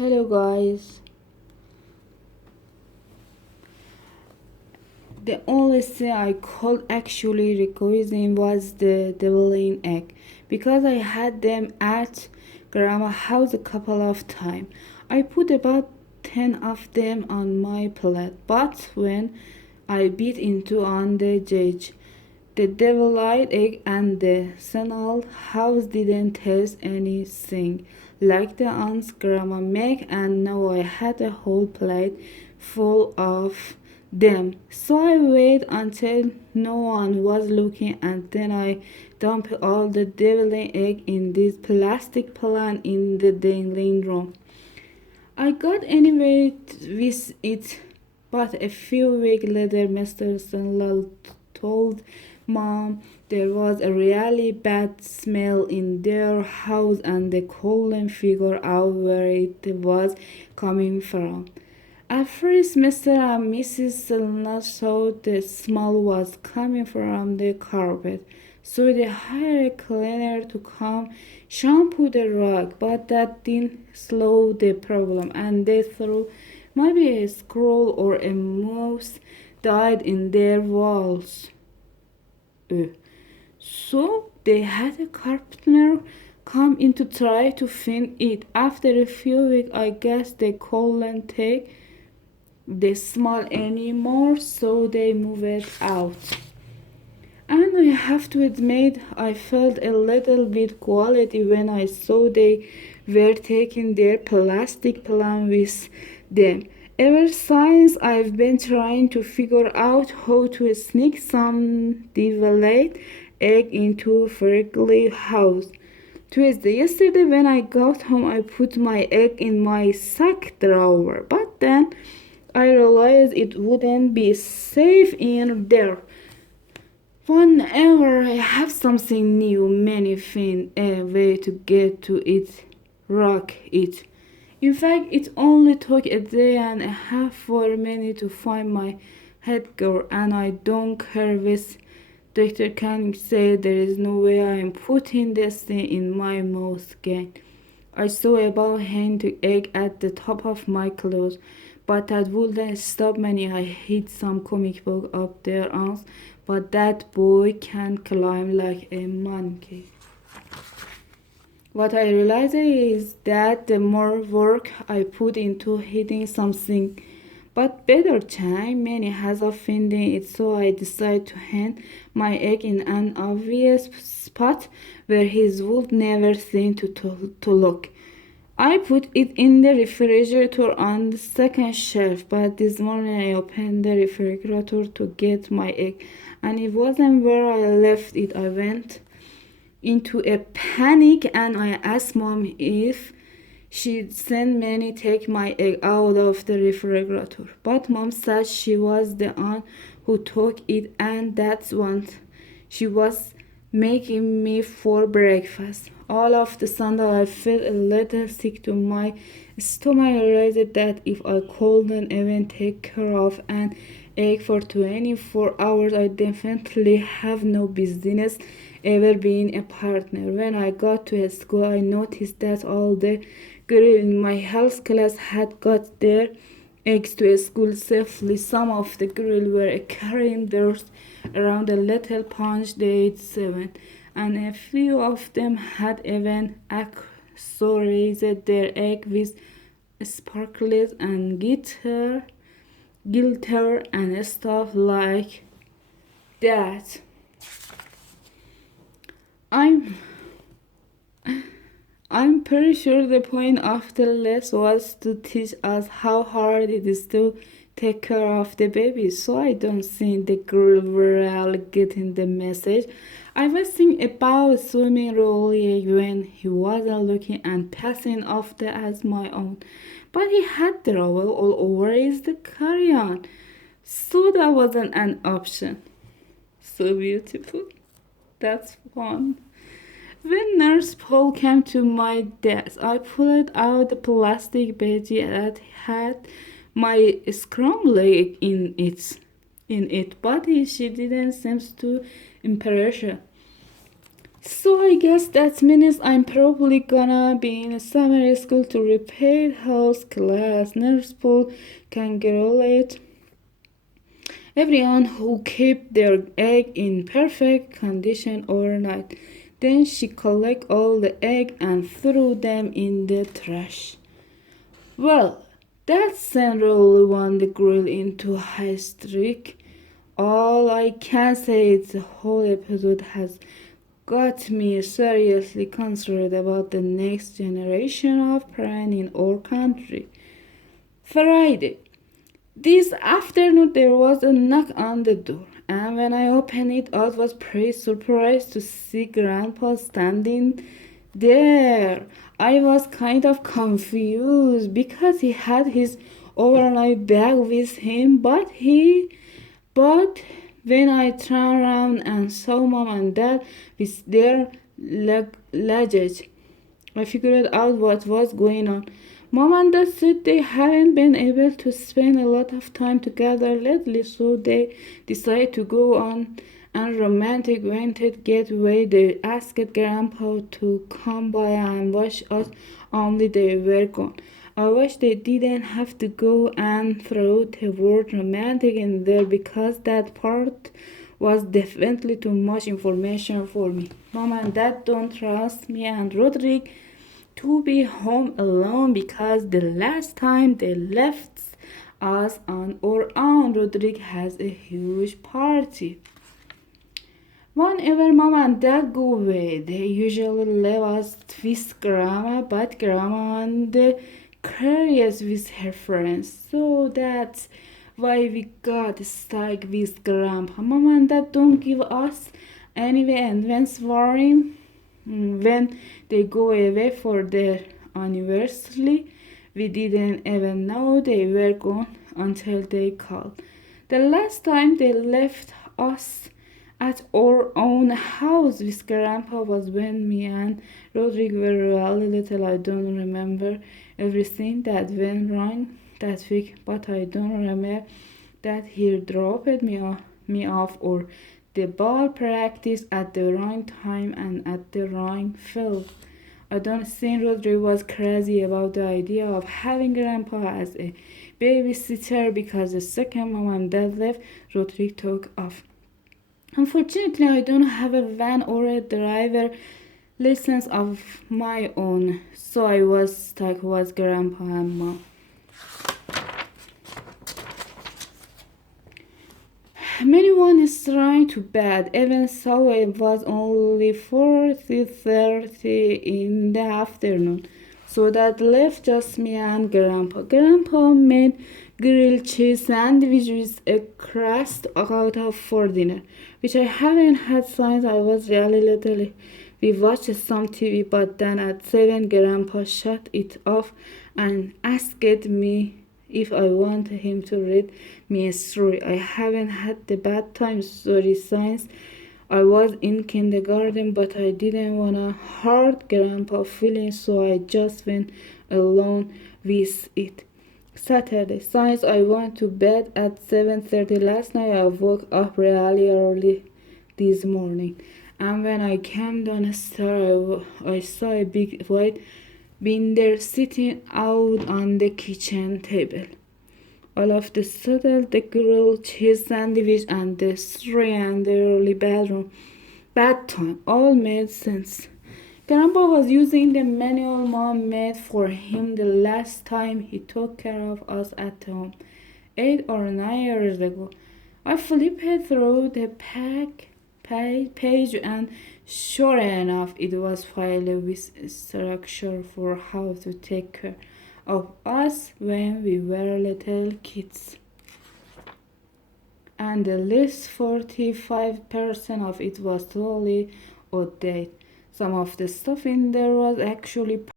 Hello guys. The only thing I could actually requesting was the deviled egg because I had them at grandma's house a couple of times. I put about 10 of them on my plate, but when I bit into on the judge, the deviled egg and the Senal house didn't taste anything like the aunt's grandma make, and now I had a whole plate full of them. So I waited until no one was looking, and then I dumped all the deviled egg in this plastic plant in the dining room. I got anyway with it, but a few weeks later, Mr. Sunlal told Mom there was a really bad smell in their house and they couldn't figure out where it was coming from. At first, Mr. and Mrs. Selena thought the smell was coming from the carpet, so they hired a cleaner to come shampoo the rug, but that didn't solve the problem, and they thought maybe a squirrel or a mouse died in their walls. So they had a carpenter come in to try to find it. After a few weeks, I guess they couldn't take the smell anymore, so they moved out. And I have to admit, I felt a little bit quality when I saw they were taking their plastic plan with them. Ever since, I've been trying to figure out how to sneak some deviled egg into Fergley's house. Tuesday, yesterday when I got home, I put my egg in my sock drawer, but then I realized it wouldn't be safe in there. Whenever I have something new, many find a way to get to it, rock it. In fact, it only took a day and a half for me to find my headgear, and I don't care which Dr. Canning said there is no way I am putting this thing in my mouth again. I saw a ball hang the egg at the top of my clothes, but that wouldn't stop me. I hid some comic book up there once, but that boy can climb like a monkey. What I realized is that the more work I put into hitting something, but better time Manny has of finding it, so I decided to hang my egg in an obvious spot where he would never think to look. I put it in the refrigerator on the second shelf, but this morning I opened the refrigerator to get my egg, and it wasn't where I left it. I went into a panic and I asked Mom if she'd send Manny take my egg out of the refrigerator. But Mom said she was the one who took it and that's what she was making me for breakfast. All of the sudden I felt a little sick to my stomach. I realized that if I couldn't even take care of an egg for 24 hours, I definitely have no business ever being a partner. When I got to school, I noticed that all the girls in my health class had got their eggs to school safely. Some of the girls were carrying theirs around a little punch they 7, and a few of them had even accessorized their egg with sparklers and glitter and stuff like that. I'm I'm pretty sure the point of the lesson was to teach us how hard it is to take care of the baby. So I don't think the girl were really getting the message. I was thinking about swimming really when he wasn't looking and passing off the as my own. But he had the towel all over his carry-on. So that wasn't an option. So beautiful. That's fun. When Nurse Paul came to my desk, I pulled out the plastic baggie that had my scrum leg in it, but she didn't seem to impress her. So I guess that means I'm probably gonna be in a summer school to repair house class. Nurse Paul congratulate everyone who kept their egg in perfect condition overnight. Then she collect all the egg and threw them in the trash. Well, that sent really won the grill into hysteric. All I can say is the whole episode has got me seriously concerned about the next generation of parents in our country. Friday. This afternoon there was a knock on the door, and when I opened it, I was pretty surprised to see Grandpa standing there. I was kind of confused because he had his overnight bag with him, but when I turned around and saw Mom and Dad with their luggage, I figured out what was going on. Mom and Dad said they haven't been able to spend a lot of time together lately, so they decided to go on a romantic weekend getaway. They asked Grandpa to come by and watch us, only they were gone. I wish they didn't have to go and throw the word romantic in there because that part was definitely too much information for me. Mom and Dad don't trust me and Rodrigo to be home alone because the last time they left us on our own, Rodrigo has a huge party. Whenever Mom and Dad go away, they usually leave us with Grandma, but Grandma and the curious with her friends. So that's why we got stuck with Grandpa. Mom and Dad don't give us any advance warning when they go away for their anniversary. We didn't even know they were gone until they called. The last time they left us at our own house with Grandpa was when me and Rodrigo were really little. I don't remember everything that went wrong that week, but I don't remember that he dropped me off or the ball practice at the wrong time and at the wrong field. I don't think Rodrigo was crazy about the idea of having Grandpa as a babysitter because the second mom and dad left, Rodrigo took off. Unfortunately, I don't have a van or a driver license of my own, so I was stuck with Grandpa and Mom. Anyone is trying to bed, even so it was only 4:30 in the afternoon. So that left just me and Grandpa. Grandpa made grilled cheese sandwich with a crust out of for dinner, which I haven't had since I was really little. We watched some TV, but then at 7 Grandpa shut it off and asked me if I wanted him to read me a story. I haven't had the bedtime story since I was in kindergarten, but I didn't want to hurt Grandpa feelings, so I just went along with it. Saturday, since I went to bed at 7:30 last night, I woke up really early this morning. And when I came downstairs, I saw a big white binder sitting out on the kitchen table. All of the sudden, the grilled cheese sandwich and the story and the early bedtime all made sense. Grandpa was using the manual Mom made for him the last time he took care of us at home, 8 or 9 years ago. I flipped through the page and sure enough it was filled with instructions for how to take care of us when we were little kids. And at least 45% of it was totally outdated. Some of the stuff in there was actually